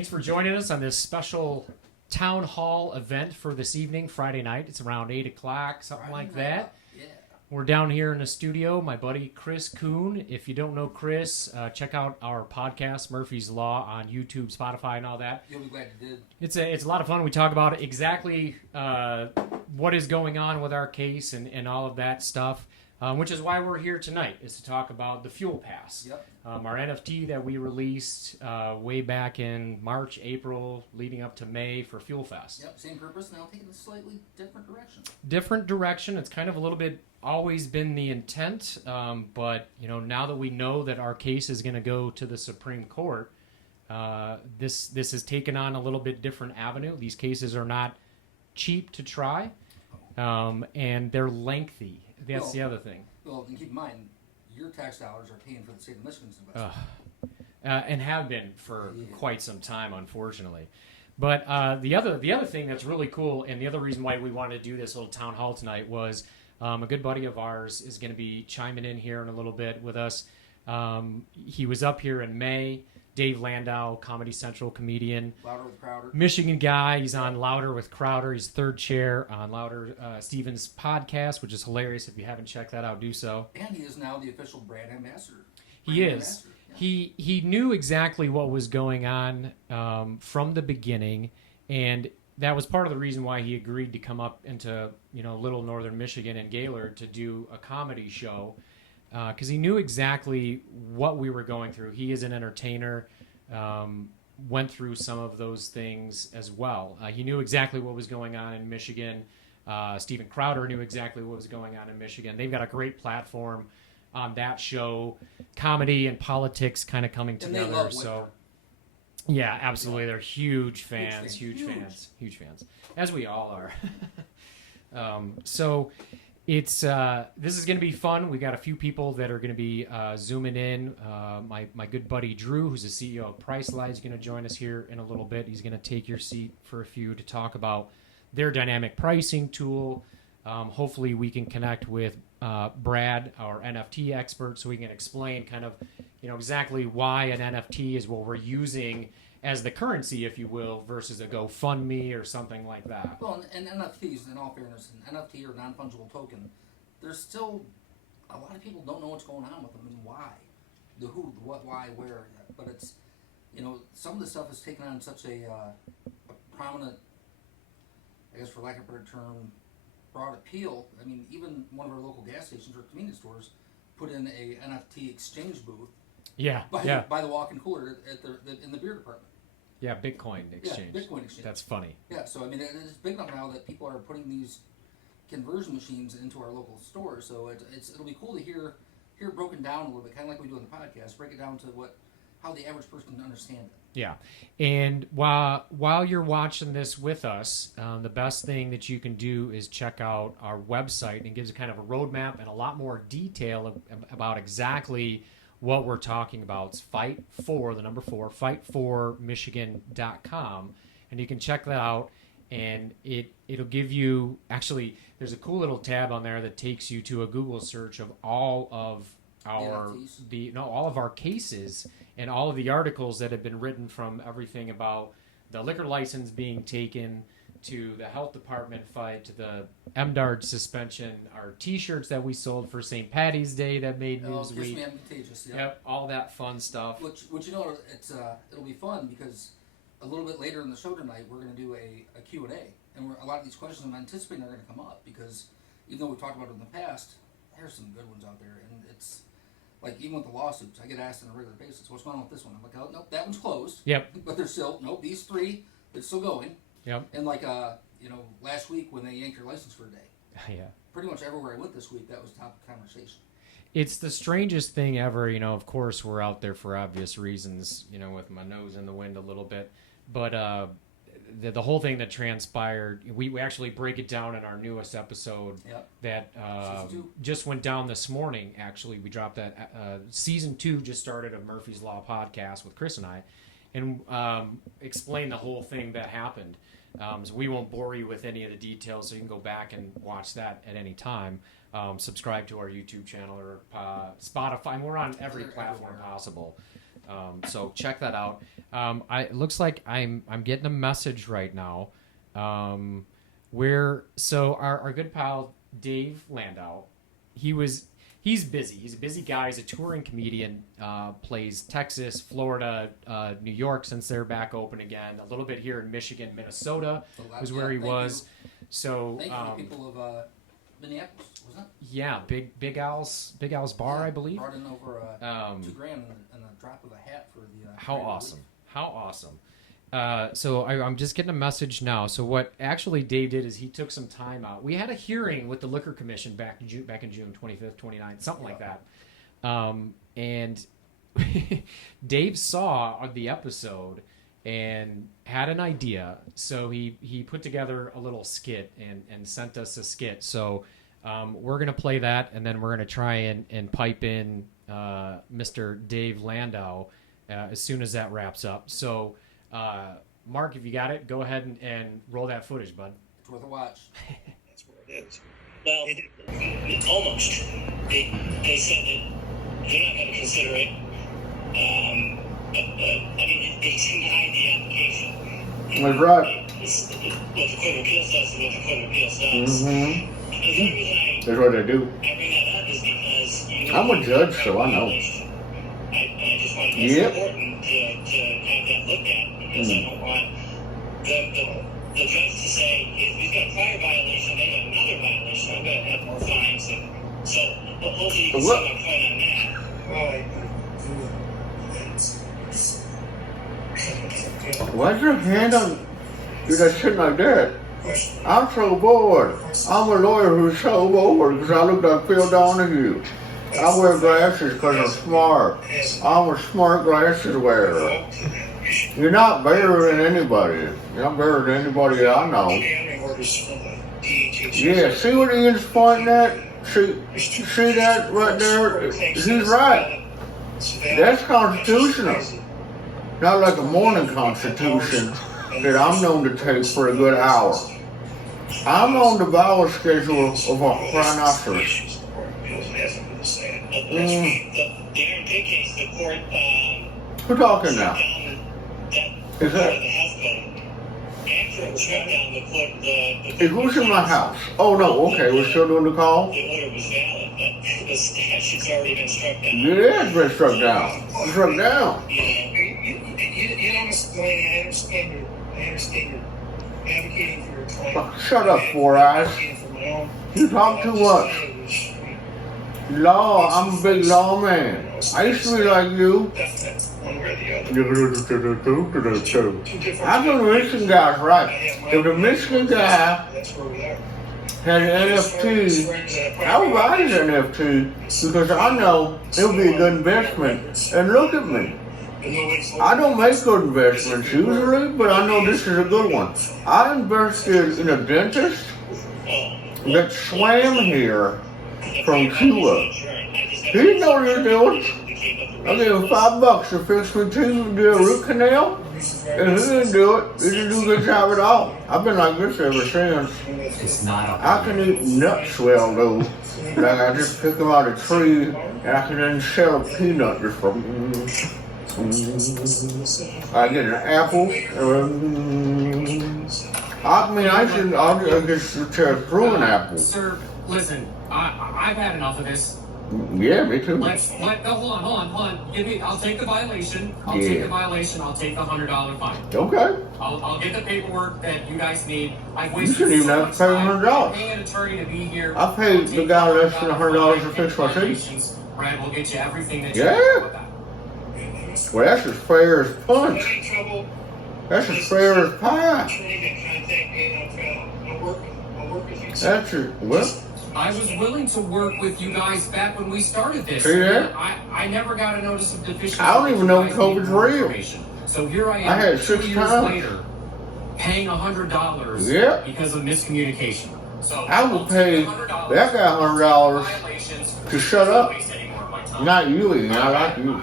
Thanks for joining us on this special town hall event for this evening, Friday night. It's around 8 o'clock, something like that. Yeah. We're down here in the studio. My buddy Chris Kuhn. If you don't know Chris, check out our podcast, Murphy's Law, on YouTube, Spotify, and all that. You'll be glad you did. It's a lot of fun. We talk about exactly what is going on with our case and all of that stuff, which is why we're here tonight, is to talk about the Fuel Pass. Yep. Our NFT that we released way back in March, April, leading up to May for Fuel Fest. Yep, same purpose, now taking a slightly different direction. Different direction. It's kind of a little bit always been the intent, but now that we know that our case is going to go to the Supreme Court, this has taken on a little bit different avenue. These cases are not cheap to try, and they're lengthy. That's the other thing. Well, and keep in mind, your tax dollars are paying for the state of Michigan's investment. And have been for quite some time, unfortunately. But the other thing that's really cool, and the other reason why we wanted to do this little town hall tonight was a good buddy of ours is going to be chiming in here in a little bit with us. He was up here in May. Dave Landau, Comedy Central comedian. Louder with Crowder. Michigan guy. He's on Louder with Crowder. He's third chair on Louder Stevens' podcast, which is hilarious. If you haven't checked that out, do so. And he is now the official brand ambassador. He is. Yeah. He knew exactly what was going on from the beginning, and that was part of the reason why he agreed to come up into Little Northern Michigan and Gaylord to do a comedy show. Because he knew exactly what we were going through. He is an entertainer, went through some of those things as well. He knew exactly what was going on in Michigan. Steven Crowder knew exactly what was going on in Michigan. They've got a great platform on that show, comedy and politics kind of coming together. And they love so, yeah, absolutely. They're huge fans, huge fans, as we all are. So. It's this is going to be fun. We got a few people that are going to be zooming in. My good buddy Drew, who's the CEO of Priceline, is going to join us here in a little bit. He's going to take your seat for a few to talk about their dynamic pricing tool. Hopefully, we can connect with Brad, our NFT expert, so we can explain kind of exactly why an NFT is what we're using as the currency, if you will, versus a GoFundMe or something like that. Well, and NFTs, in all fairness, an NFT or non-fungible token, there's still a lot of people don't know what's going on with them and why. The who, the what, why, where. But it's, some of the stuff has taken on such a prominent, I guess for lack of a better term, broad appeal. I mean, even one of our local gas stations or convenience stores put in a NFT exchange booth. By the walk-in cooler in the beer department. Yeah, Bitcoin exchange. Yeah, Bitcoin exchange. That's funny. Yeah, so I mean, it's big enough now that people are putting these conversion machines into our local stores. So it'll be cool to hear broken down a little bit, kind of like we do in the podcast. Break it down to how the average person can understand it. Yeah, and while you're watching this with us, the best thing that you can do is check out our website, and it gives a kind of a roadmap and a lot more detail about exactly what we're talking about. It's fight4Michigan.com, and you can check that out, and it'll give you, actually there's a cool little tab on there that takes you to a Google search of all of our cases and all of the articles that have been written, from everything about the liquor license being taken to the health department fight, to the MDARD suspension, our T-shirts that we sold for St. Patty's Day that made Newsweek. Contagious, yeah. Yep, all that fun stuff. Which it's it'll be fun because a little bit later in the show tonight we're going to do a Q&A, and a lot of these questions I'm anticipating are going to come up because even though we've talked about it in the past, there's some good ones out there, and it's like even with the lawsuits, I get asked on a regular basis, "What's going on with this one?" I'm like, "Oh, nope, that one's closed." Yep. But there's still these three, it's still going. Yep. And last week when they yanked your license for a day. Yeah. Pretty much everywhere I went this week, that was top conversation. It's the strangest thing ever. Of course, we're out there for obvious reasons, with my nose in the wind a little bit. But the whole thing that transpired, we actually break it down in our newest episode. Yep. That just went down this morning, actually. We dropped that. Season 2 just started of Murphy's Law podcast with Chris and I, and explained the whole thing that happened. So we won't bore you with any of the details, so you can go back and watch that at any time. Subscribe to our YouTube channel or Spotify. We're on every platform possible. So check that out. It looks like I'm getting a message right now. Our good pal Dave Landau, he's busy. He's a busy guy. He's a touring comedian. Plays Texas, Florida, New York since they're back open again. A little bit here in Michigan, Minnesota was where he was. So thank you to people of Minneapolis, wasn't it? Yeah, Big Al's Bar, I believe. Brought in over $2,000 and a drop of a hat for the. How awesome! So I'm just getting a message now. So what actually Dave did is he took some time out. We had a hearing with the Liquor Commission back in June 25th, 29th, something like that. And Dave saw the episode and had an idea. So he put together a little skit and sent us a skit. So we're going to play that, and then we're going to try and pipe in Mr. Dave Landau as soon as that wraps up. So, Mark, if you got it, go ahead and roll that footage, bud. It's worth a watch. That's what it is. Well, almost. They said that they're not going to consider it. They denied the application. That's right. What the Court of Appeals does is what the Court of Appeals does. Mm-hmm. And the only reason That's what they do. I bring that up is because I'm a judge, so I know. I just want to make it important to have that looked at, because I don't want the judge to say, if we've got a prior violation, they have another violation, I'm going to have more fines. So hopefully you can see my point on that. Why's your hand on you that shit like that? I'm so bored. I'm a lawyer who's so bored because I look like Phil Donahue. I wear glasses because I'm smart. I'm a smart glasses wearer. You're not better than anybody. You're not better than anybody I know. Yeah, see what Ian's pointing at? See that right there? He's right. That's constitutional. Not like a morning constitution that I'm known to take for a good hour. I'm on the bowel schedule of a rhinoceros. The Aaron Pitt case, the court Who's talking now? Is that the health code? After it struck down the court, Hey, who's in my house? Oh no, okay, we're still doing the call? The order was valid, but the statute's already been struck down. Yeah, it's been struck down. It's struck down. You don't explain. I understand you're advocating for your client. Shut up, Four Eyes. You talk too much. Law, I'm a big lawman. I used to be like you. I'm from the Michigan guys, right? If the Michigan guy had an NFT, I would buy his NFT because I know it would be a good investment. And look at me. I don't make good investments usually, but I know this is a good one. I invested in a dentist that swam here from Cuba. He didn't know what he was doing. I gave him $5 to fix my teeth and do a root canal, and he didn't do it. He didn't do a good job at all. I've been like this ever since. It's not. I can eat nuts well though. Like I just pick them out of a tree, and I can then sell a peanut just from. I get an apple. I just tear through an apple. Sir, listen, I've had enough of this. Yeah, me too. Hold on. I'll take the violation. I'll take the $100 fine. Okay. I'll get the paperwork that you guys need. You shouldn't even have to pay $100. Pay an attorney to be here. I paid the guy less than $100 to fix my teeth. Brad will get you everything that you need with that. Well, that's as fair as punch. That's as fair as pie. That's as, well. I was willing to work with you guys back when we started this. See that? I never got a notice of deficiency. I don't even know COVID's real. So here I am. I had 6 6 years times. later, paying $100 because of miscommunication. So I would pay that guy $100 to shut up. Not you, Ian. I like you.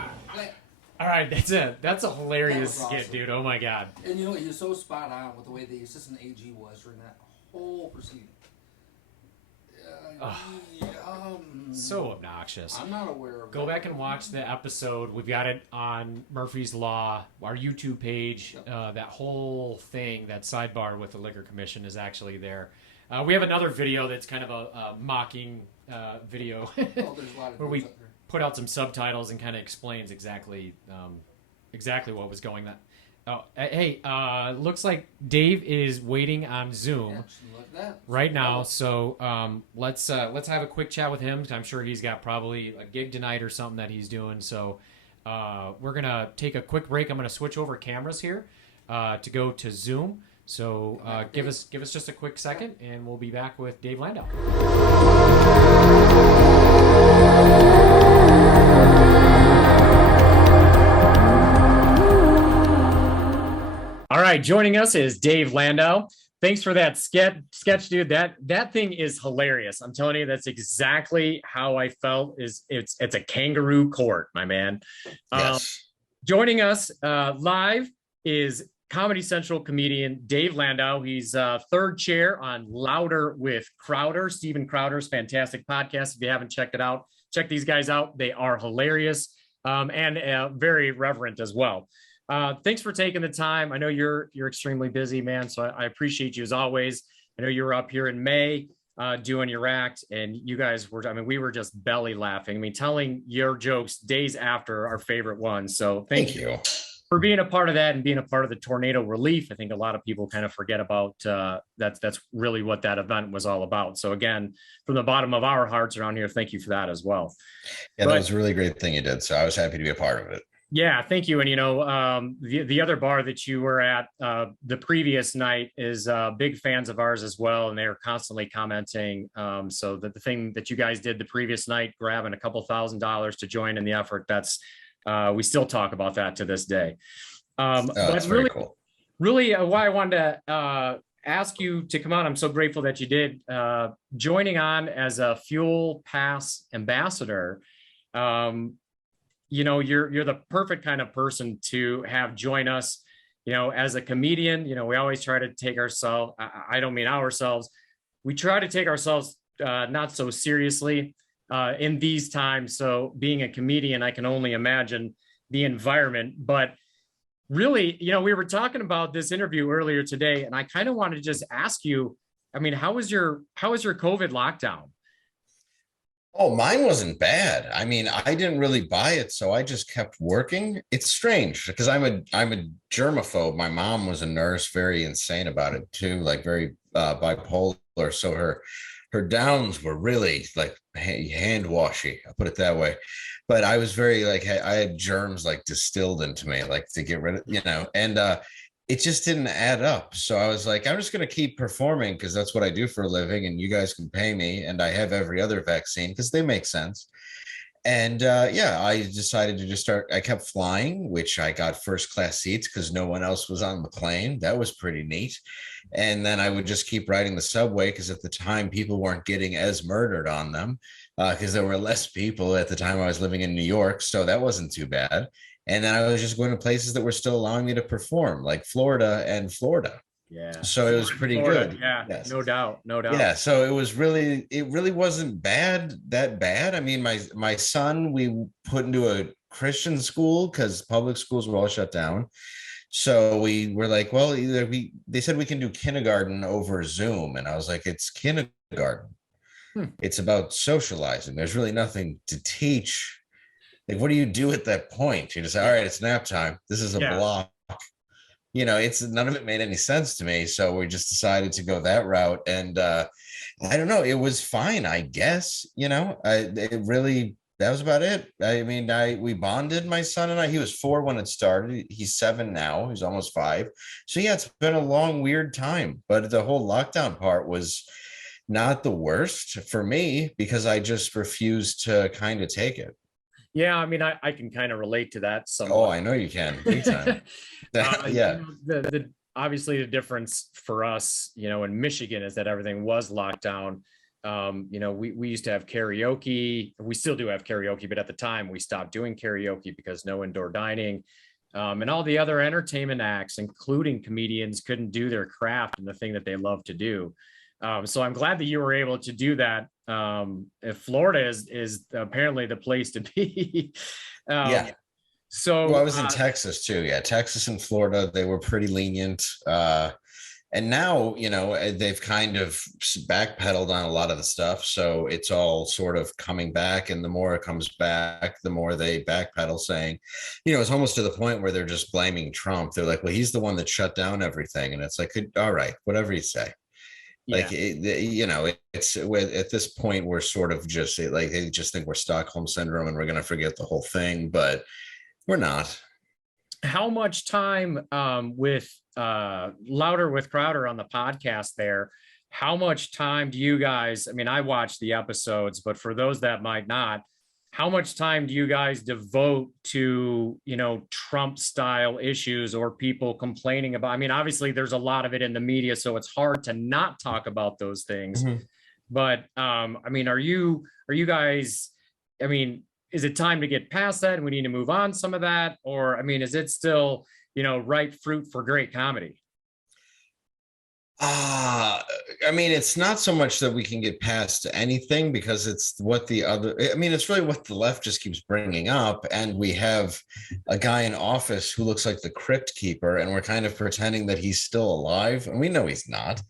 All right, that's a hilarious skit, dude. Oh my god. And you know, he was so spot on with the way the assistant AG was during that whole proceeding. So obnoxious. I'm not aware of Go back and watch the episode. We've got it on Murphy's Law, our YouTube page. That whole thing, that sidebar with the Liquor Commission is actually there. We have another video that's kind of a mocking video there's a lot of where we videos up there. put out some subtitles and kind of explains exactly what was going on. Oh, hey, looks like Dave is waiting on Zoom Yeah, just look at that. right now. So let's have a quick chat with him. I'm sure he's got probably a gig tonight or something that he's doing. So we're gonna take a quick break. I'm gonna switch over cameras here to go to Zoom. So give us just a quick second, and we'll be back with Dave Landau. All right, joining us is Dave Landau. Thanks for that sketch, dude. That thing is hilarious. I'm telling you, that's exactly how I felt. It's a kangaroo court, my man. Yes. Joining us live is Comedy Central comedian Dave Landau. He's third chair on Louder with Crowder, Steven Crowder's fantastic podcast. If you haven't checked it out, check these guys out. They are hilarious and very reverent as well. Thanks for taking the time. I know you're extremely busy, man, so I appreciate you as always. I know you were up here in May doing your act, and you guys were, we were just belly laughing. telling your jokes days after our favorite ones. So thank you for being a part of that and being a part of the tornado relief. I think a lot of people kind of forget about that's really what that event was all about. So again, from the bottom of our hearts around here, thank you for that as well. Yeah, that was a really great thing you did. So I was happy to be a part of it. Yeah, thank you. And, the other bar that you were at the previous night is big fans of ours as well. And they were constantly commenting. So that the thing that you guys did the previous night, grabbing a couple $1,000s to join in the effort, that's we still talk about that to this day. That's very cool. Really why I wanted to ask you to come on. I'm so grateful that you did. Joining on as a Fuel Pass ambassador. You're the perfect kind of person to have join us, as a comedian. We always try to take ourselves, I don't mean ourselves, we try to take ourselves not so seriously in these times. So being a comedian, I can only imagine the environment. But really, we were talking about this interview earlier today, and I kind of wanted to just ask you, how was your COVID lockdown? Oh, mine wasn't bad. I didn't really buy it, so I just kept working. It's strange because I'm a germaphobe. My mom was a nurse, very insane about it too, like very bipolar. So her downs were really like hand washy. I'll put it that way. But I was very I had germs like distilled into me, like to get rid of, and it just didn't add up. So I was like, I'm just going to keep performing because that's what I do for a living and you guys can pay me. And I have every other vaccine because they make sense. And I decided to just start. I kept flying, which I got first class seats because no one else was on the plane. That was pretty neat. And then I would just keep riding the subway because at the time people weren't getting as murdered on them because there were less people at the time I was living in New York. So that wasn't too bad. And then I was just going to places that were still allowing me to perform, like Florida. Yeah. So it was pretty good. Yeah, yes. No doubt. Yeah. So it really wasn't that bad. My son, we put into a Christian school because public schools were all shut down. So we were like, well, they said we can do kindergarten over Zoom. And I was like, it's kindergarten. It's about socializing. There's really nothing to teach. Like, what do you do at that point? You just say, all right, it's nap time. This is a block. It's none of it made any sense to me. So we just decided to go that route. And I don't know, it was fine, I guess. That was about it. We bonded, my son and I. He was 4 when it started. He's 7 now. He's almost 5. So yeah, it's been a long, weird time. But the whole lockdown part was not the worst for me because I just refused to kind of take it. Yeah, I can kind of relate to that somewhat. Oh, I know you can. Big time. Yeah. Obviously the difference for us, in Michigan is that everything was locked down. We used to have karaoke. We still do have karaoke, but at the time we stopped doing karaoke because no indoor dining. And all the other entertainment acts, including comedians, couldn't do their craft and the thing that they love to do. So I'm glad that you were able to do that if Florida is apparently the place to be. Yeah. So Well, I was in Texas too. Yeah, Texas and Florida, they were pretty lenient. And now, they've kind of backpedaled on a lot of the stuff. So it's all sort of coming back. And the more it comes back, the more they backpedal, saying, it's almost to the point where they're just blaming Trump. They're like, well, he's the one that shut down everything. And it's like, all right, whatever you say. Like, it's at this point, we're sort of just like, they just think we're Stockholm syndrome and we're going to forget the whole thing, but we're not. How much time with Louder with Crowder on the podcast there, how much time do you guys, I mean, I watched the episodes, but for those that might not, how much time do you guys devote to, Trump style issues or people complaining about, I mean, obviously there's a lot of it in the media, so it's hard to not talk about those things. Mhm. But I mean, are you guys, I mean, is it time to get past that and we need to move on some of that? Or, I mean, is it still, ripe fruit for great comedy? I mean, it's not so much that we can get past anything because it's it's really what the left just keeps bringing up. And we have a guy in office who looks like the crypt keeper, and we're kind of pretending that he's still alive, and we know he's not.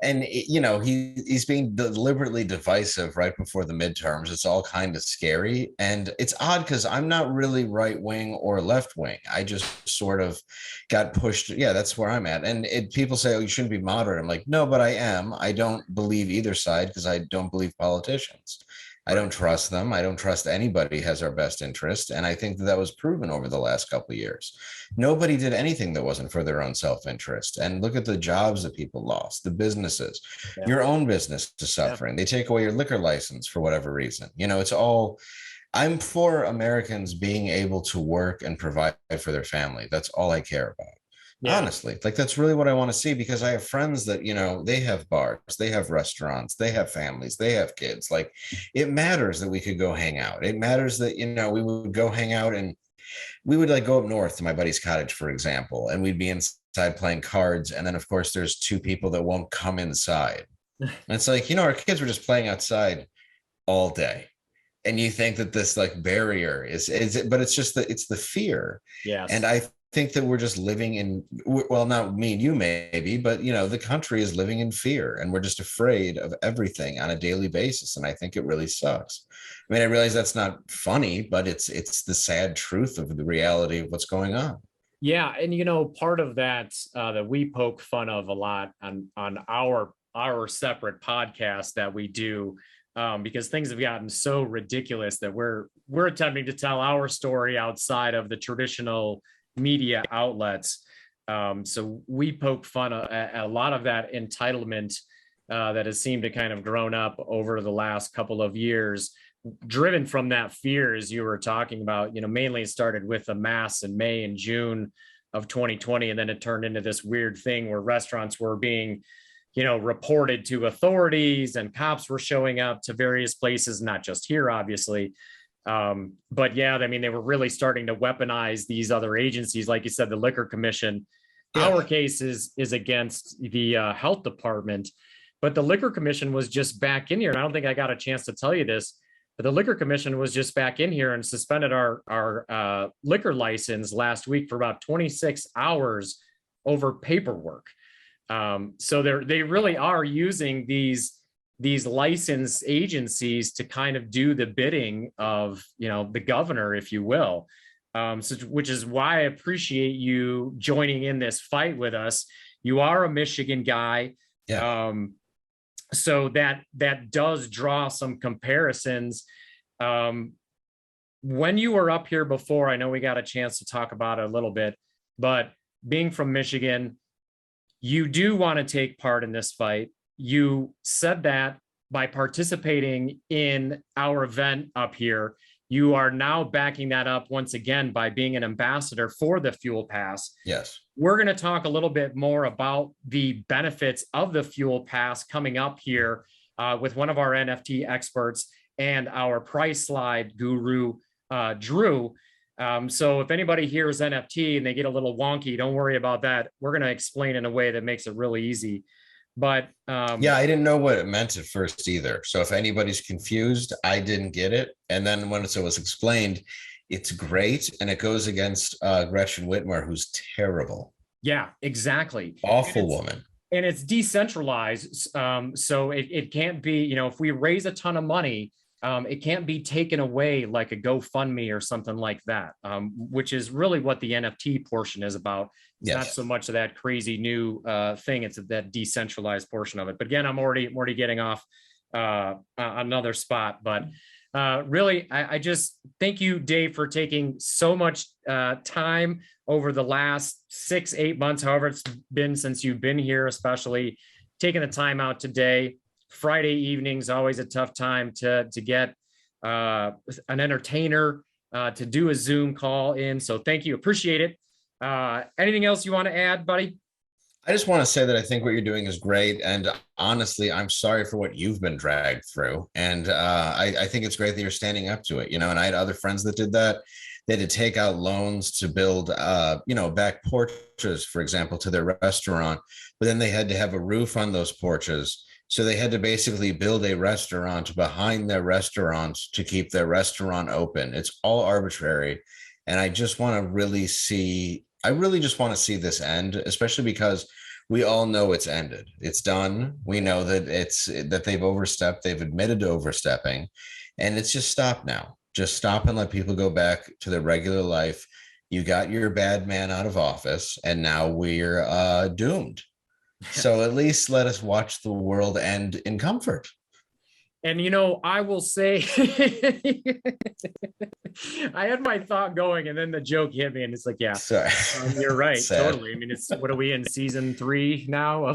And he's being deliberately divisive right before the midterms. It's all kind of scary, and it's odd because I'm not really right wing or left wing. I just sort of got pushed. Yeah, that's where I'm at. And people say, "Oh, you shouldn't be moderate." I'm like, no, but I am. I don't believe either side because I don't believe politicians. I don't trust them. I don't trust anybody has our best interest. And I think that was proven over the last couple of years. Nobody did anything that wasn't for their own self-interest. And look at the jobs that people lost, the businesses, your own business is suffering. They take away your liquor license for whatever reason. It's all, I'm for Americans being able to work and provide for their family. That's all I care about. Yeah. Honestly, like that's really what I want to see, because I have friends that, they have bars, they have restaurants, they have families, they have kids. Like, it matters that we could go hang out. It matters that, we would go hang out, and we would like go up north to my buddy's cottage, for example, and we'd be inside playing cards. And then of course there's two people that won't come inside. And it's like, our kids were just playing outside all day. And you think that this like barrier is but it's just it's the fear. Yes. And I think that we're just living in, well, not me and you maybe, but the country is living in fear, and we're just afraid of everything on a daily basis. And I think it really sucks. I mean, I realize that's not funny, but it's the sad truth of the reality of what's going on. Yeah. And, part of that that we poke fun of a lot on our separate podcast that we do, because things have gotten so ridiculous that we're attempting to tell our story outside of the traditional media outlets. So we poke fun at a lot of that entitlement that has seemed to kind of grown up over the last couple of years, driven from that fear, as you were talking about. Mainly it started with the mass in May and June of 2020, and then it turned into this weird thing where restaurants were being reported to authorities, and cops were showing up to various places, not just here, obviously. But yeah, I mean, they were really starting to weaponize these other agencies. Like you said, the Liquor Commission. Yeah. Our case is against the health department, but the Liquor Commission was just back in here. And I don't think I got a chance to tell you this, but the Liquor Commission was just back in here and suspended our liquor license last week for about 26 hours over paperwork. So they really are using these license agencies to kind of do the bidding of, the governor, if you will. Which is why I appreciate you joining in this fight with us. You are a Michigan guy. Yeah. So that does draw some comparisons. When you were up here before, I know we got a chance to talk about it a little bit, but being from Michigan, you do want to take part in this fight. You said that by participating in our event up here, you are now backing that up once again by being an ambassador for the Fuel Pass. Yes. We're going to talk a little bit more about the benefits of the Fuel Pass coming up here with one of our NFT experts and our price slide guru, Drew. So if anybody hears NFT and they get a little wonky, don't worry about that. We're going to explain in a way that makes it really easy. But Yeah, I didn't know what it meant at first either. So if anybody's confused, I didn't get it. And then when it was explained, it's great, and it goes against Gretchen Whitmer, who's terrible, yeah, exactly. awful woman. And it's decentralized. So it can't be, if we raise a ton of money, it can't be taken away like a GoFundMe or something like that, which is really what the NFT portion is about. It's not so much of that crazy new thing. It's that decentralized portion of it. But again, I'm already getting off another spot. But really, I just thank you, Dave, for taking so much time over the last 6-8 months, however it's been since you've been here, especially taking the time out today. Friday evenings, always a tough time to get an entertainer to do a Zoom call in. So thank you. Appreciate it. Anything else you want to add, buddy? I just want to say that I think what you're doing is great. And honestly, I'm sorry for what you've been dragged through. And I think it's great that you're standing up to it, and I had other friends that did that. They had to take out loans to build, back porches, for example, to their restaurant. But then they had to have a roof on those porches. So they had to basically build a restaurant behind their restaurant to keep their restaurant open. It's all arbitrary. And I just want to really just want to see this end, especially because we all know it's ended. It's done. We know that they've overstepped. They've admitted to overstepping, and it's just stop now. Just stop and let people go back to their regular life. You got your bad man out of office, and now we're doomed. So at least let us watch the world end in comfort. And I will say, I had my thought going, and then the joke hit me, and it's like, yeah, you're right, totally. I mean, what are we in season 3 now? I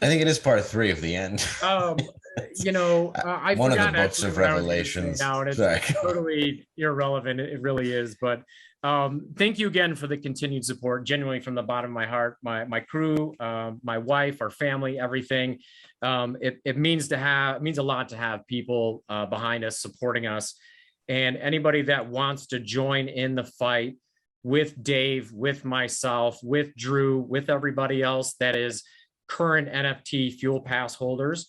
think it is part 3 of the end. I one of the books of Revelations. Now, and it's totally irrelevant. It really is, but. Thank you again for the continued support, genuinely from the bottom of my heart, my crew, my wife, our family, everything. It means a lot to have people behind us, supporting us, and anybody that wants to join in the fight with Dave, with myself, with Drew, with everybody else that is current NFT Fuel Pass holders.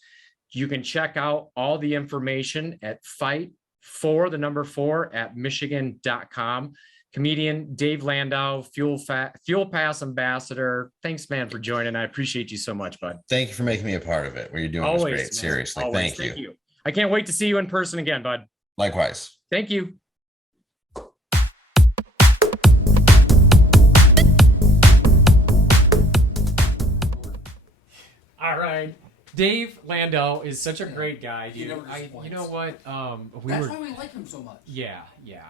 You can check out all the information at fight4 at michigan.com. Comedian Dave Landau, Fuel Pass ambassador. Thanks, man, for joining. I appreciate you so much, bud. Thank you for making me a part of it. What you're doing is great. Man. Seriously, always. Thank you. I can't wait to see you in person again, bud. Likewise. Thank you. All right. Dave Landau is such a great guy, dude. You know what? That's why we like him so much. Yeah,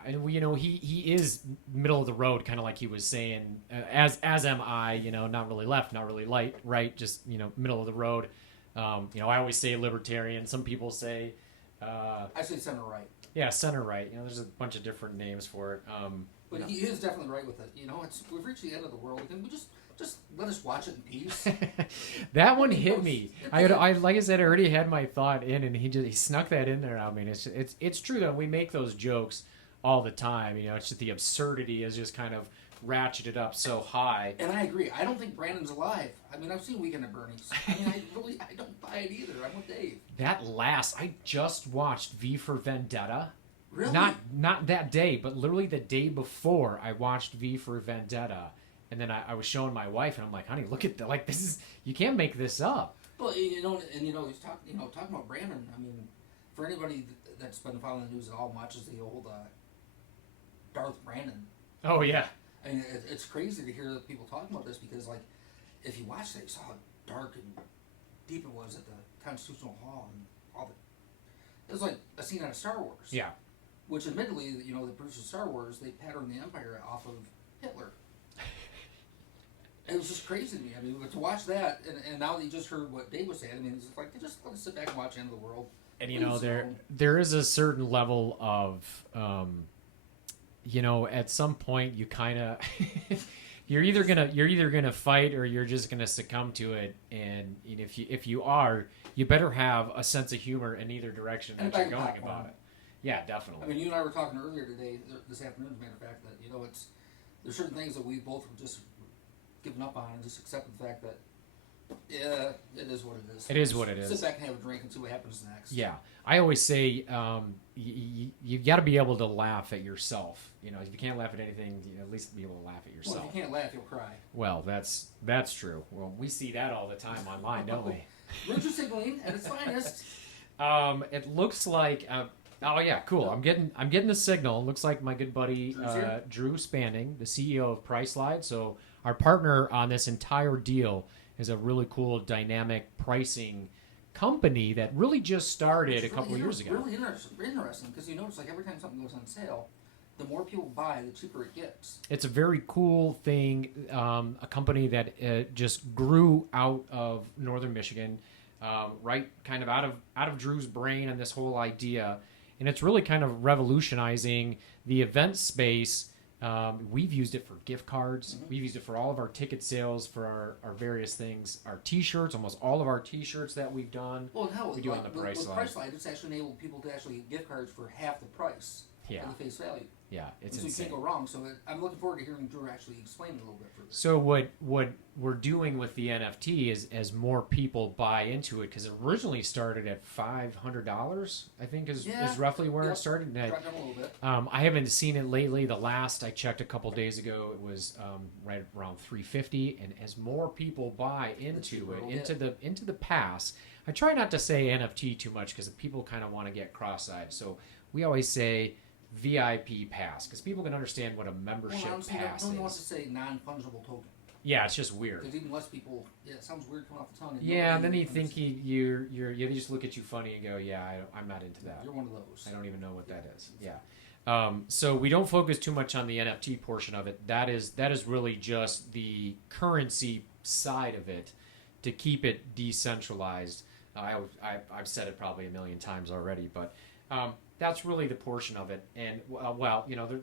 and he is middle of the road, kind of like he was saying. As am I. Not really left, not really right. Just middle of the road. I always say libertarian. Some people say. I say center right. Yeah, center right. There's a bunch of different names for it. But he is definitely right with it. We've reached the end of the world. Can we just let us watch it in peace? That one hit me. I like I said, I already had my thought in, and he snuck that in there. I mean, it's true that we make those jokes all the time. It's just the absurdity is just kind of ratcheted up so high. And I agree. I don't think Brandon's alive. I mean, I've seen Weekend at Bernie's. I mean, I don't buy it either. I'm with Dave. I just watched V for Vendetta. Really? Not that day, but literally the day before I watched V for Vendetta. And then I was showing my wife, and I'm like, honey, look at that. Like, this is, you can't make this up. Well, he's talking about Brandon. I mean, for anybody that's been following the news at all, watches the old Darth Brandon. Oh, yeah. I mean, it's crazy to hear people talking about this because, like, if you watch that, you saw how dark and deep it was at the Constitutional Hall and all the. It was like a scene out of Star Wars. Yeah. Which, admittedly, the producers of Star Wars, they patterned the Empire off of Hitler. It was just crazy to me. I mean, to watch that, and now that you just heard what Dave was saying, I mean, it's just like, just let us sit back and watch End of the World. And, there is a certain level of, at some point you kind of, you're either gonna fight or you're just gonna succumb to it. And if you are, you better have a sense of humor in either direction that you're going about it. Yeah, definitely. I mean, you and I were talking earlier today, this afternoon, as a matter of fact, that there's certain things that we both just given up on and just accepted the fact that Yeah, it is what it is. It is what it is. Sit back and have a drink and see what happens next. Yeah, I always say you got to be able to laugh at yourself. You know, if you can't laugh at anything, you at least be able to laugh at yourself. Well, if you can't laugh, you'll cry. Well, that's true. Well, we see that all the time online, don't we? Virtue signaling at its finest. It looks like. Oh yeah, cool. I'm getting the signal. It looks like my good buddy Drew Spanning, the CEO of Priceline. So our partner on this entire deal is a really cool dynamic pricing company that really just started a couple of years ago. Really interesting because you notice like every time something goes on sale, the more people buy, the cheaper it gets. It's a very cool thing. A company that just grew out of Northern Michigan, right, kind of out of Drew's brain and this whole idea, and it's really kind of revolutionizing the event space. We've used it for gift cards. Mm-hmm. We've used it for all of our ticket sales, for our various things, our T-shirts, almost all of our T-shirts that we've done. Well, hell, we do on the Priceline. With Priceline, it's actually enabled people to actually get gift cards for half the price. Yeah. For the face value. Yeah, it's so insane. You can't go wrong. So I'm looking forward to hearing Drew actually explain it a little bit further. So what we're doing with the NFT is as more people buy into it, because it originally started at $500, I think is roughly where it started. And dropped down a little bit. I haven't seen it lately. The last I checked a couple days ago, it was right around $350. And as more people buy into the pass, I try not to say NFT too much because people kind of want to get cross-eyed. So we always say VIP pass, because people can understand what a membership pass is. No one wants to say non-fungible token. Yeah, it's just weird. Because even less people, it sounds weird coming off the tongue. And then you think they just look at you funny and go, I'm not into that. You're one of those. I don't even know what that is. Yeah. So we don't focus too much on the NFT portion of it. That is really just the currency side of it to keep it decentralized. I've said it probably a million times already, but that's really the portion of it. And,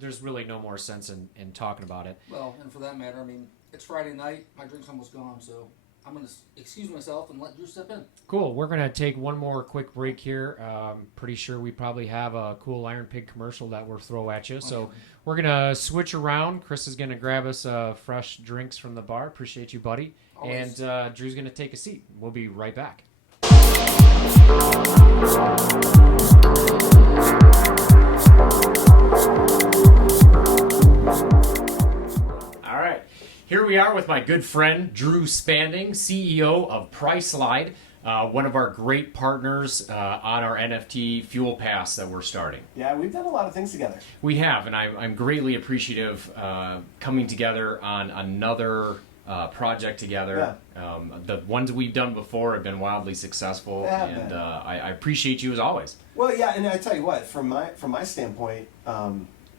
there's really no more sense in talking about it. Well, and for that matter, I mean, it's Friday night. My drink's almost gone, so I'm going to excuse myself and let Drew step in. Cool. We're going to take one more quick break here. Pretty sure we probably have a cool Iron Pig commercial that we'll throw at you. So we're going to switch around. Chris is going to grab us fresh drinks from the bar. Appreciate you, buddy. Always. And Drew's going to take a seat. We'll be right back. All right, here we are with my good friend Drew Spanning, CEO of Priceline, one of our great partners on our NFT Fuel Pass that we're starting. Yeah, we've done a lot of things together. We have, and I'm greatly appreciative coming together on another project together. Yeah. The ones we've done before have been wildly successful, and I appreciate you as always. Well, yeah, and I tell you what, from my standpoint,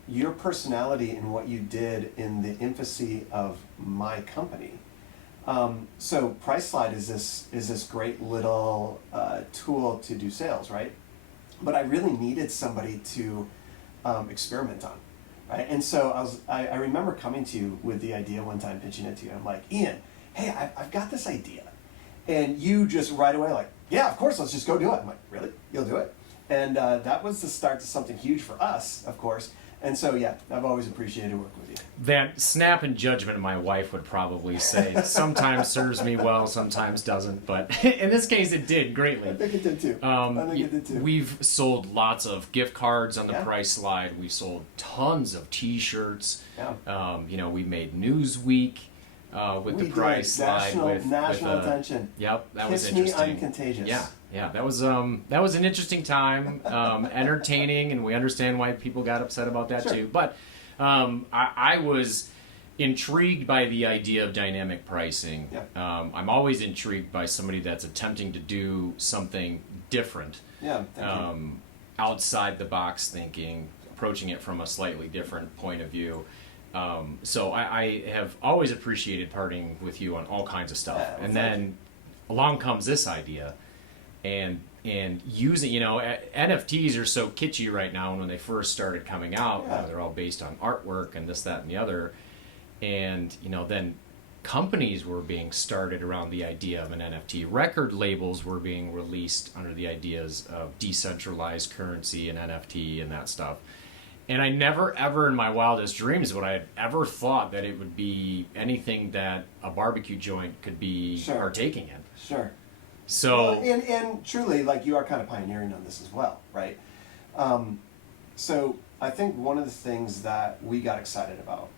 your personality and what you did in the infancy of my company. So Priceline is this great little tool to do sales, right? But I really needed somebody to experiment on. Right, and so I remember coming to you with the idea one time, pitching it to you. I'm like, Ian, hey, I've got this idea. And you just right away like, yeah, of course, let's just go do it. I'm like, really? You'll do it? And that was the start to something huge for us, of course. And so, yeah, I've always appreciated working with you. That snap and judgment, my wife would probably say, sometimes serves me well, sometimes doesn't. But in this case, it did greatly. I think it did too. We've sold lots of gift cards on the Priceline. We sold tons of T-shirts. Yeah. We made Newsweek with the Priceline. National attention. Yep, that was interesting. Kiss me, I'm contagious. Yeah, that was an interesting time, entertaining, and we understand why people got upset about that too. But I was intrigued by the idea of dynamic pricing. Yeah. I'm always intrigued by somebody that's attempting to do something different. Yeah, outside the box thinking, approaching it from a slightly different point of view. So I have always appreciated partying with you on all kinds of stuff. And then along comes this idea. And using, NFTs are so kitschy right now. And when they first started coming out, they're all based on artwork and this, that, and the other. And, then companies were being started around the idea of an NFT. Record labels were being released under the ideas of decentralized currency and NFT and that stuff. And I never, ever in my wildest dreams would I have ever thought that it would be anything that a barbecue joint could be Sure. partaking in. Sure. So, Well, and truly, like, you are kind of pioneering on this as well, right? So I think one of the things that we got excited about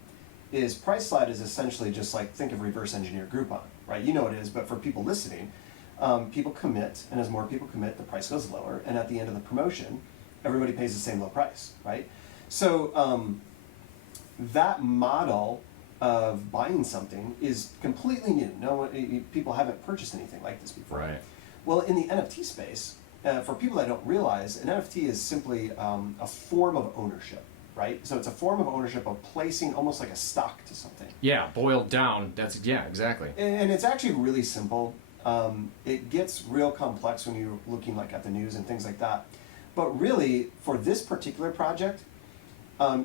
is Price Slide is essentially just like, think of reverse engineer Groupon, right? You know what it is, but for people listening, people commit, and as more people commit, the price goes lower, and at the end of the promotion, everybody pays the same low price, right? So that model of buying something is completely new. People haven't purchased anything like this before. right. Well, in the NFT space, for people that don't realize, an NFT is simply a form of ownership, right? So it's a form of ownership of placing almost like a stock to something. Yeah, boiled down, yeah, exactly. And it's actually really simple. It gets real complex when you're looking like at the news and things like that. But really, for this particular project,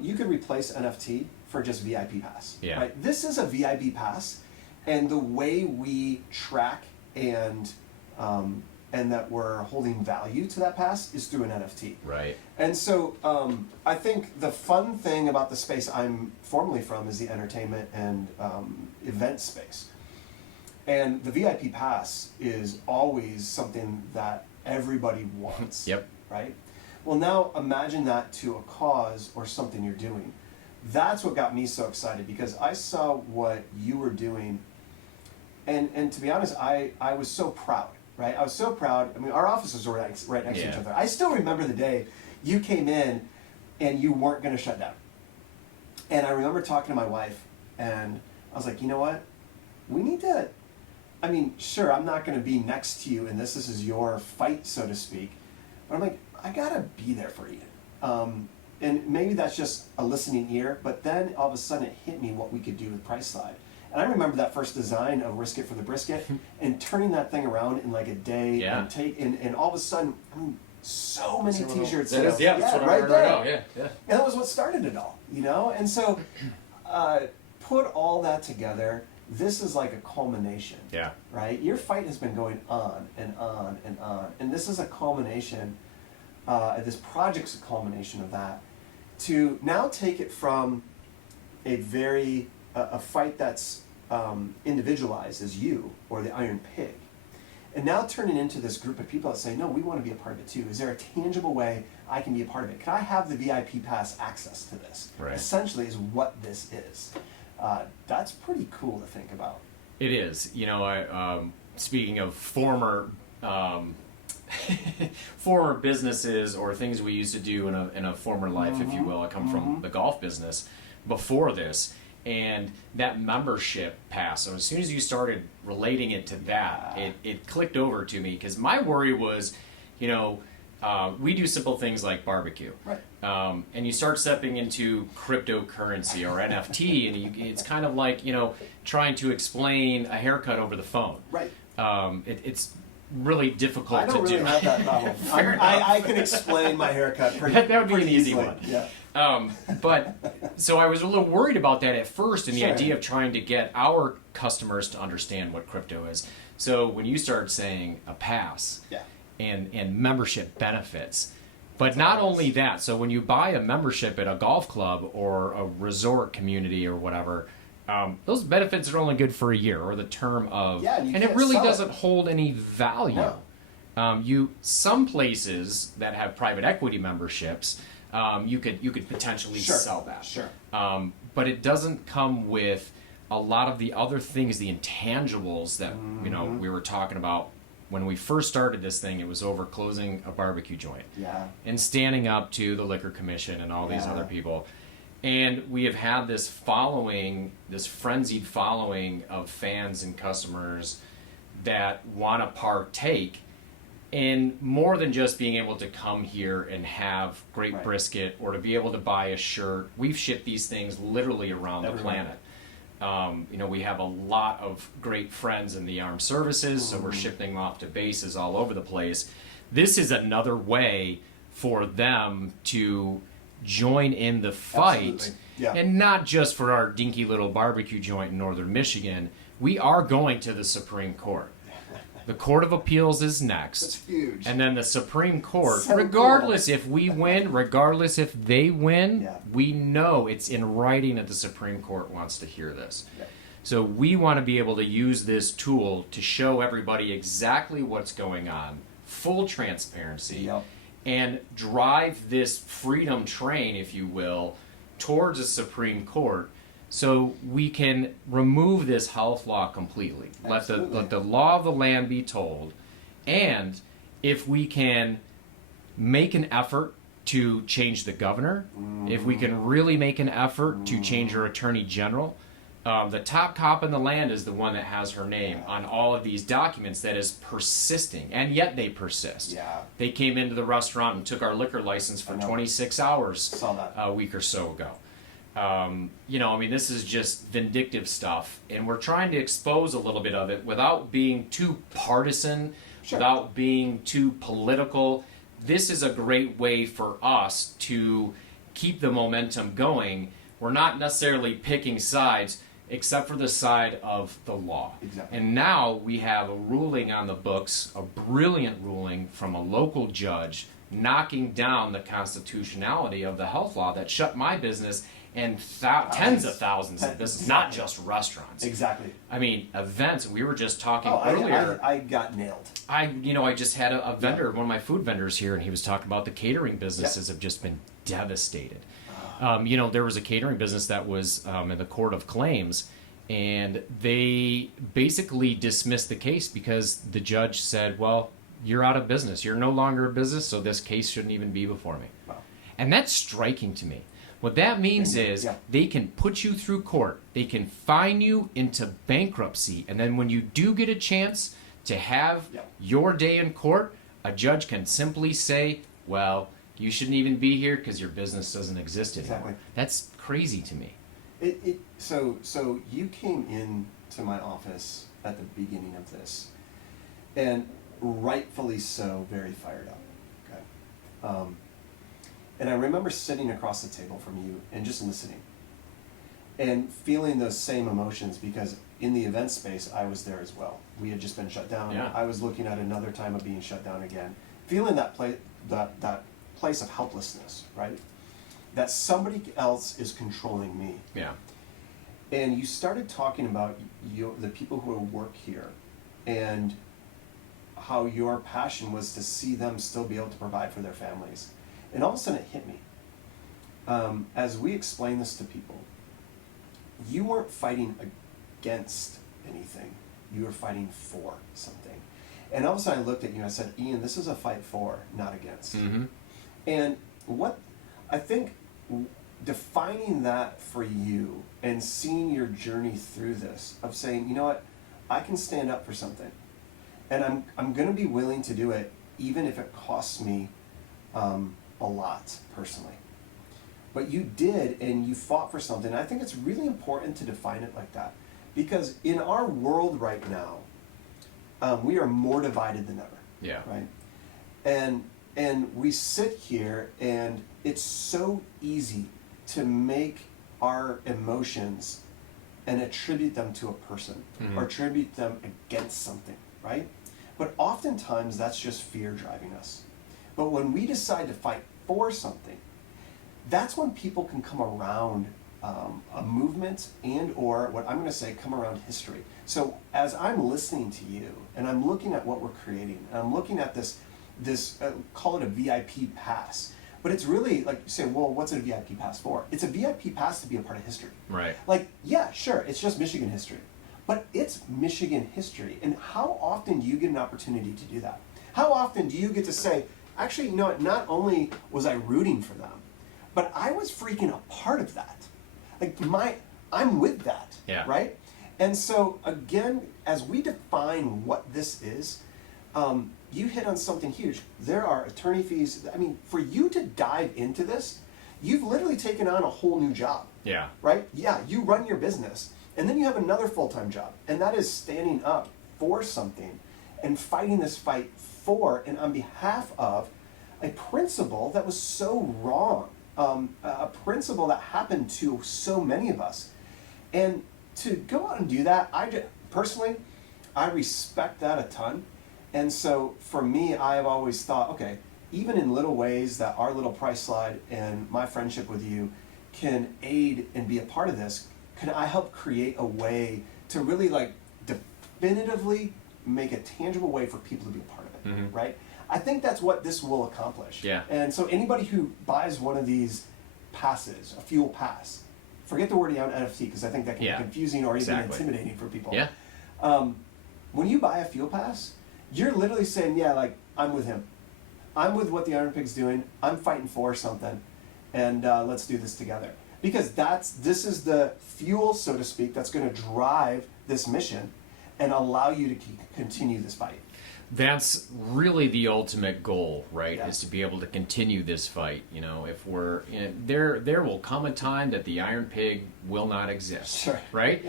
you could replace NFT for just VIP pass. Yeah. Right? This is a VIP pass, and the way we track and that we're holding value to that pass is through an NFT. Right. And so I think the fun thing about the space I'm formerly from is the entertainment and event space. And the VIP pass is always something that everybody wants. Yep. Right? Well, now imagine that to a cause or something you're doing. That's what got me so excited, because I saw what you were doing. And to be honest, I was so proud, right? I was so proud. I mean, our offices were right next to each Yeah. other. I still remember the day you came in and you weren't going to shut down. And I remember talking to my wife, and I was like, you know what? We need to, I mean, sure, I'm not going to be next to you in this. This is your fight, so to speak. But I'm like, I got to be there for you. And maybe that's just a listening ear, but then all of a sudden it hit me what we could do with Price Slide. And I remember that first design of Risk It for the Brisket and turning that thing around in like a day. Yeah. And all of a sudden, I mean, so many t-shirts. That is, yeah, that's what I'm right wearing there. right now. Yeah, yeah. And that was what started it all, you know? And so put all that together, this is like a culmination. Yeah. Right? Your fight has been going on and on and on. And this is a culmination, this project's a culmination of that, to now take it from a fight that's individualized as you, or the Iron Pig, and now turn it into this group of people that say, no, we want to be a part of it too. Is there a tangible way I can be a part of it? Can I have the VIP pass access to this? Right. Essentially is what this is. That's pretty cool to think about. It is. You know, speaking of former former businesses or things we used to do in a former life, if you will. I come from the golf business before this, and that membership pass. So as soon as you started relating it to that, it clicked over to me, because my worry was, you know, we do simple things like barbecue, Right. and you start stepping into cryptocurrency or NFT, and it's kind of like, you know, trying to explain a haircut over the phone. Right. It's really difficult I don't to really do. have that problem. I can explain my haircut pretty That would be pretty an easy easily. one. Yeah. But so I was a little worried about that at first, and the Sure. idea of trying to get our customers to understand what crypto is. So when you started saying a pass, Yeah. and membership benefits, but not only that. So when you buy a membership at a golf club or a resort community or whatever, those benefits are only good for a year, or the term of, Yeah, and you and it can't really sell it. doesn't hold any value. No. Some places that have private equity memberships, you could potentially Sure. sell that. Sure. But it doesn't come with a lot of the other things, the intangibles that you know we were talking about when we first started this thing. It was over closing a barbecue joint Yeah. and standing up to the liquor commission and all these Yeah. other people. And we have had this following, this frenzied following of fans and customers that want to partake in more than just being able to come here and have great Right. brisket, or to be able to buy a shirt. We've shipped these things literally around Everywhere. the planet. You know, we have a lot of great friends in the armed services, so we're shipping them off to bases all over the place. This is another way for them to join in the fight, Absolutely. Yeah. and not just for our dinky little barbecue joint in northern Michigan. We are going to the Supreme Court. The Court of Appeals is next. That's huge. And then the Supreme Court, So regardless if we win, regardless if they win, Yeah. we know it's in writing that the Supreme Court wants to hear this. Yeah. So we want to be able to use this tool to show everybody exactly what's going on, full transparency, Yep. and drive this freedom train, if you will, towards a Supreme Court so we can remove this health law completely. Absolutely. Let the law of the land be told. And if we can make an effort to change the governor, if we can really make an effort to change our attorney general, the top cop in the land is the one that has her name on all of these documents that is persisting, and yet they persist. Yeah. They came into the restaurant and took our liquor license for I know. 26 hours Saw that. a week or so ago. This is just vindictive stuff, and we're trying to expose a little bit of it without being too partisan, Sure. without being too political. This is a great way for us to keep the momentum going. We're not necessarily picking sides, except for the side of the law. Exactly. And now we have a ruling on the books, a brilliant ruling from a local judge knocking down the constitutionality of the health law that shut my business and tens of thousands of businesses, not just restaurants. Exactly. I mean, events. We were just talking Oh, earlier. I got nailed. I just had a vendor, one of my food vendors here, and he was talking about the catering businesses have just been devastated. There was a catering business that was in the court of claims, and they basically dismissed the case because the judge said, well, you're out of business. You're no longer a business, so this case shouldn't even be before me. Wow. And that's striking to me. What that means is Yeah. they can put you through court. They can fine you into bankruptcy. And then when you do get a chance to have Yeah. your day in court, a judge can simply say, well, you shouldn't even be here because your business doesn't exist anymore. Exactly. That's crazy to me. So you came in to my office at the beginning of this, and rightfully so, very fired up. Okay. And I remember sitting across the table from you and just listening and feeling those same emotions, because in the event space, I was there as well. We had just been shut down. Yeah. I was looking at another time of being shut down again, feeling that place of helplessness, right? That somebody else is controlling me. Yeah. And you started talking about the people who work here and how your passion was to see them still be able to provide for their families. And all of a sudden it hit me. As we explain this to people, you weren't fighting against anything. You were fighting for something. And all of a sudden I looked at you and I said, Ian, this is a fight for, not against. Mm-hmm. And what I think defining that for you and seeing your journey through this of saying, you know what, I can stand up for something, and I'm going to be willing to do it even if it costs me a lot personally. But you did, and you fought for something. I think it's really important to define it like that, because in our world right now, we are more divided than ever. Yeah. Right. And we sit here, and it's so easy to make our emotions and attribute them to a person, Mhm. or attribute them against something, right? But oftentimes that's just fear driving us. But when we decide to fight for something, that's when people can come around a movement, and or what I'm going to say, come around history. So as I'm listening to you and I'm looking at what we're creating, and I'm looking at this call it a VIP pass, but it's really like you say, well, what's a VIP pass for? It's a VIP pass to be a part of history. Right. Like, yeah, sure, it's just Michigan history, but it's Michigan history. And how often do you get an opportunity to do that? How often do you get to say, actually, you know what, not only was I rooting for them, but I was freaking a part of that. Like I'm with that, Yeah. right? And so again, as we define what this is, you hit on something huge. There are attorney fees. I mean, for you to dive into this, you've literally taken on a whole new job, Yeah. right? Yeah, you run your business, and then you have another full-time job, and that is standing up for something and fighting this fight for and on behalf of a principle that was so wrong, a principle that happened to so many of us. And to go out and do that, personally, I respect that a ton. And so for me, I've always thought, okay, even in little ways that our little price slide and my friendship with you can aid and be a part of this, can I help create a way to really like definitively make a tangible way for people to be a part of it, right? I think that's what this will accomplish. Yeah. And so anybody who buys one of these passes, a fuel pass, forget the word NFT because I think that can be confusing or even intimidating for people. Yeah. When you buy a fuel pass, you're literally saying, yeah, like, I'm with him. I'm with what the Iron Pig's doing. I'm fighting for something. And let's do this together. Because this is the fuel, so to speak, that's going to drive this mission and allow you to continue this fight. That's really the ultimate goal, right? Yeah. Is to be able to continue this fight. You know, if we're there will come a time that the Iron Pig will not exist. Sure. Right?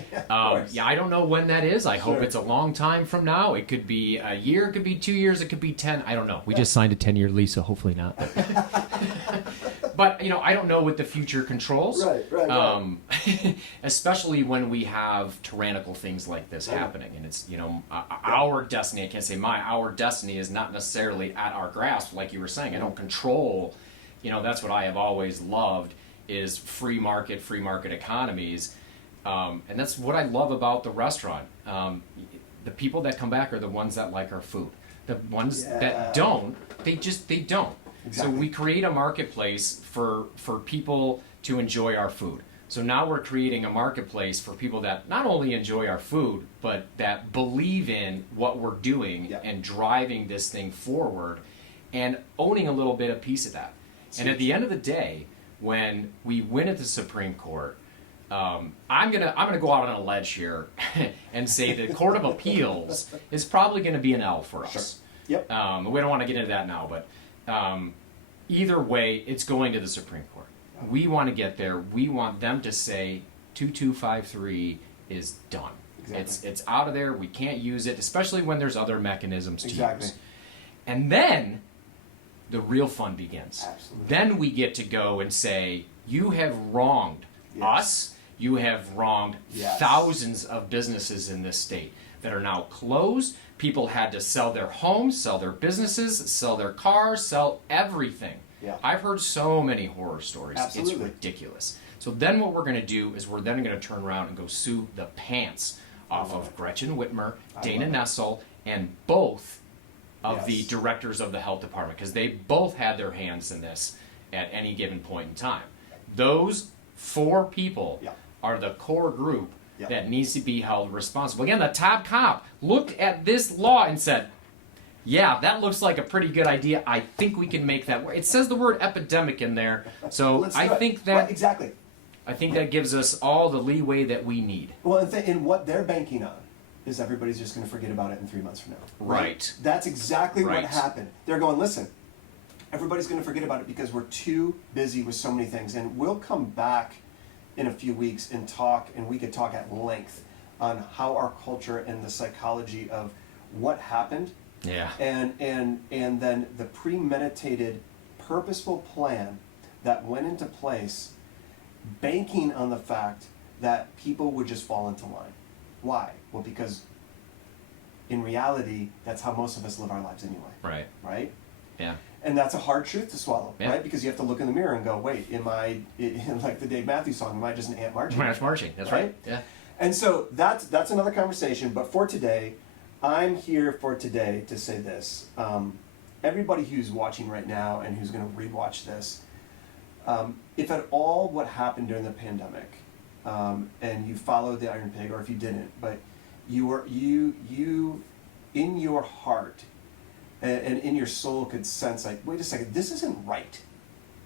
Yeah, I don't know when that is. I hope Sure. it's a long time from now. It could be a year. It could be 2 years. It could be 10. I don't know. We just signed a 10-year lease, so hopefully not. But you know, I don't know what the future controls. Right. Especially when we have tyrannical things like this happening, and it's our destiny. I can't say our destiny is not necessarily at our grasp, like you were saying. I don't control. That's what I have always loved is free market economies, and that's what I love about the restaurant. The people that come back are the ones that like our food. The ones that don't, they don't. Exactly. So we create a marketplace for people to enjoy our food. So now we're creating a marketplace for people that not only enjoy our food, but that believe in what we're doing and driving this thing forward and owning a little bit of piece of that. And at the end of the day, when we win at the Supreme Court, I'm gonna go out on a ledge here and say the Court of Appeals is probably going to be an L for us. Sure. Yep. We don't want to get into that now, but either way, it's going to the Supreme Court. We want to get there. We want them to say 2253 is done. Exactly. It's out of there. We can't use it, especially when there's other mechanisms to Exactly. use. And then the real fun begins. Absolutely. Then we get to go and say, you have wronged us. You have wronged thousands of businesses in this state that are now closed. People had to sell their homes, sell their businesses, sell their cars, sell everything. Yeah. I've heard so many horror stories. Absolutely. It's ridiculous. So then what we're going to do is we're then going to turn around and go sue the pants off of Gretchen Whitmer, Dana Nessel, and both of the directors of the health department, because they both had their hands in this at any given point in time. Those 4 people are the core group that needs to be held responsible. Again, the top cop looked at this law and said, yeah, that looks like a pretty good idea. I think we can make that work. It says the word epidemic in there, so I think that right, exactly. I think that gives us all the leeway that we need. Well, and what they're banking on is everybody's just going to forget about it in 3 months from now. Right. That's exactly Right. what happened. They're going, listen, everybody's going to forget about it because we're too busy with so many things, and we'll come back in a few weeks and talk, and we could talk at length on how our culture and the psychology of what happened. Yeah. And then the premeditated, purposeful plan that went into place, banking on the fact that people would just fall into line. Why? Well, because in reality, that's how most of us live our lives anyway. Right. Right? Yeah. And that's a hard truth to swallow, Yeah. right? Because you have to look in the mirror and go, wait, like the Dave Matthews song, am I just an ant marching? March marching. That's right. Yeah. And so that's another conversation. But for today, I'm here for today to say this. Everybody who's watching right now and who's going to rewatch this, if at all what happened during the pandemic, and you followed the Iron Pig, or if you didn't, but you in your heart and in your soul could sense like, wait a second, this isn't right.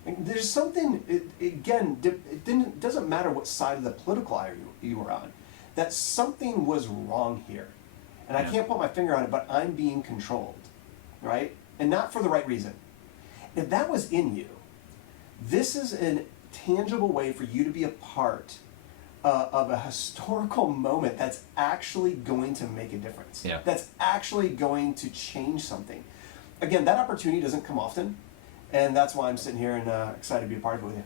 And there's something. It doesn't matter what side of the political aisle you were on. That something was wrong here. And I can't put my finger on it, but I'm being controlled, right? And not for the right reason. If that was in you, this is a tangible way for you to be a part of a historical moment that's actually going to make a difference. Yeah. That's actually going to change something. Again, that opportunity doesn't come often, and that's why I'm sitting here and excited to be a part of it with you.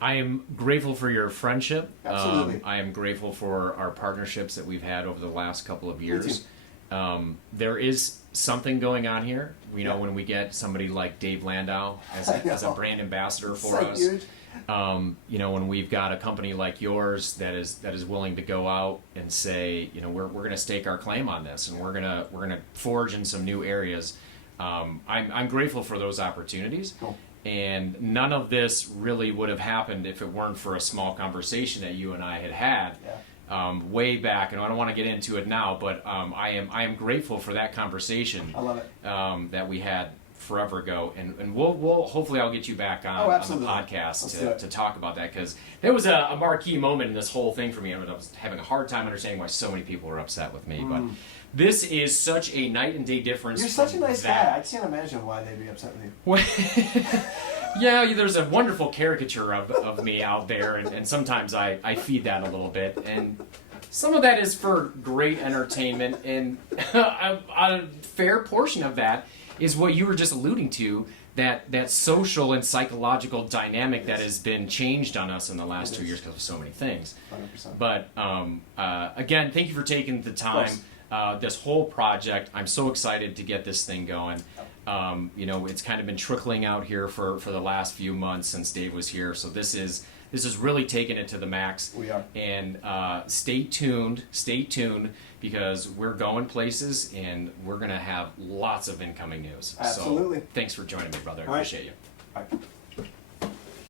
I am grateful for your friendship. Absolutely. I am grateful for our partnerships that we've had over the last couple of years. there is something going on here. You know, Yeah. when we get somebody like Dave Landau as I as a know. brand ambassador for So us. huge. You know, when we've got a company like yours that is willing to go out and say, you know, we're going to stake our claim on this, and we're gonna forge in some new areas. I'm grateful for those opportunities, Cool. and none of this really would have happened if it weren't for a small conversation that you and I had. Yeah. Way back, and I don't want to get into it now, but I am grateful for that conversation I love it. that we had forever ago, and we'll hopefully I'll get you back on the absolutely. Let's podcast do it. to talk about that, because there was a marquee moment in this whole thing for me. I was having a hard time understanding why so many people were upset with me, but this is such a night and day difference. You're such a from nice that. guy. I can't imagine why they'd be upset with you. Well, yeah, there's a wonderful caricature of me out there, and sometimes I feed that a little bit, and some of that is for great entertainment, and a fair portion of that is what you were just alluding to, that social and psychological dynamic that has been changed on us in the last 2 years because of so many things. 100%. But again, thank you for taking the time. This whole project, I'm so excited to get this thing going. You know, it's kind of been trickling out here for the last few months since Dave was here. So this is really taking it to the max. We are. And stay tuned, because we're going places, and we're going to have lots of incoming news. Absolutely. So thanks for joining me, brother. I All right. appreciate you. Bye.